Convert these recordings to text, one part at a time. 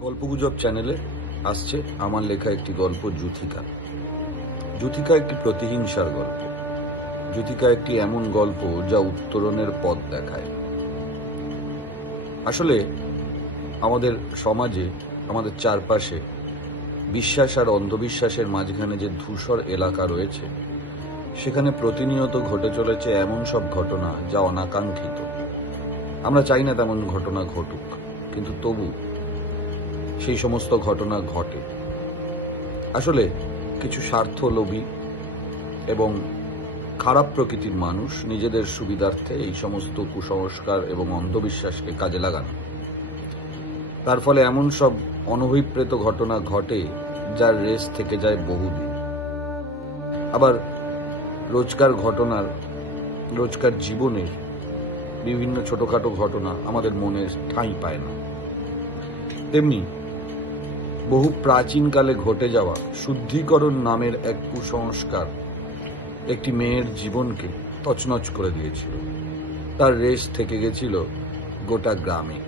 গল্পগুজব চ্যানেলে আসছে আমার লেখা একটি গল্প যুথিকা। যুথিকা একটি প্রতিহিংসার গল্প। যুথিকা একটি এমন গল্প যা উত্তরণের পথ দেখায়। আসলে আমাদের সমাজে, আমাদের চারপাশে বিশ্বাস আর অন্ধবিশ্বাসের মাঝখানে যে ধূসর এলাকা রয়েছে, সেখানে প্রতিনিয়ত ঘটে চলেছে এমন সব ঘটনা যা অনাকাঙ্ক্ষিত। আমরা চাই না তেমন ঘটনা ঘটুক, কিন্তু তবু সেই সমস্ত ঘটনা ঘটে। আসলে কিছু স্বার্থলোভী এবং খারাপ প্রকৃতির মানুষ নিজেদের সুবিধার্থে এই সমস্ত কুসংস্কার এবং অন্ধবিশ্বাসকে কাজে লাগান। তার ফলে এমন সব অনভিপ্রেত ঘটনা ঘটে যার রেশ থেকে যায় বহুদিন। আবার রোজকার জীবনের বিভিন্ন ছোটখাটো ঘটনা আমাদের মনে ঠাঁই পায় না। তেমনি বহু প্রাচীনকালে ঘটে যাওয়া শুদ্ধিকরণ নামের এক কুসংস্কার একটি মেয়ের জীবনকে তছনছ করে দিয়েছিল। তার রেশ থেকে গেছিল গোটা গ্রামে।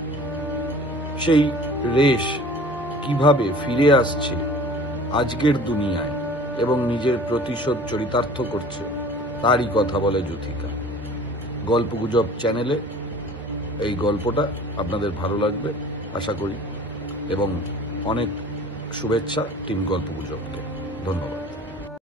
সেই রেশ কিভাবে ফিরে আসছে আজকের দুনিয়ায় এবং নিজের প্রতিশোধ চরিতার্থ করছে, তারই কথা বলে যুথিকা। গল্পগুজব চ্যানেলে এই গল্পটা আপনাদের ভালো লাগবে আশা করি, এবং অনেক শুভেচ্ছা টিম গল্পগুজবকে। ধন্যবাদ।